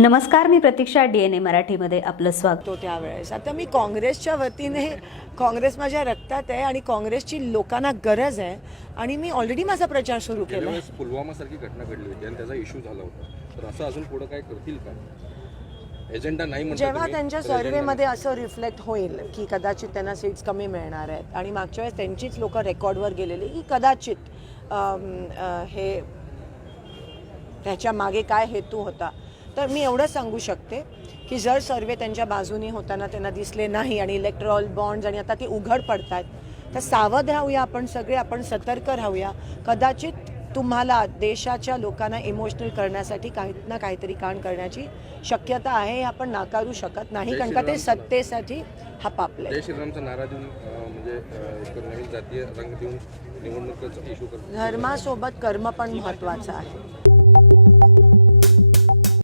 नमस्कार मी प्रतीक्षा D N A मराठीमध्ये आपलं स्वागत. तो त्यावेळेस. आता मी काँग्रेसच्या वतीने काँग्रेस माझ्या रक्तात आहे आणि काँग्रेसची लोकांना गरज आहे आणि मी ऑलरेडी माझा प्रचार सुरू केला वेळेस पुलवामा सारखी घटना घडली होती आणि त्याचा इश्यू झाला होता. तर असं अजून पुढे काय करतील का? एजेंडा नाही म्हणता जेव्हा त्यांच्या सर्वेमध्ये असं रिफ्लेक्ट होईल की कदाचित त्यांना सीट्स कमी मिळणार आहेत आणि मागच्या वेळेस त्यांचीच लोक रेकॉर्डवर गेलेली की कदाचित हे त्याच्यामागे काय हेतू होता. तर मी एवढं सांगू शकते की जर सर्वे त्यांच्या बाजूनी होताना त्यांना दिसले नाही आणि इलेक्ट्रॉल बॉन्ड्स आणि आता ते उघड पडत आहेत तर सावध राहूया आपण सगळे आपण सतर्क राहूया. कदाचित तुम्हाला देशाच्या लोकांना इमोशनल करण्यासाठी काही ना काहीतरी कांड करण्याची शक्यता आहे हे आपण नाकारू शकत नाही कारण का ते. सत्तेसाठी हा पापले जय श्रीरामचा नारा देऊन म्हणजे नवीन जातीय रंग देऊन करतात धर्मासोबत कर्म पण महत्त्वाचं आहे.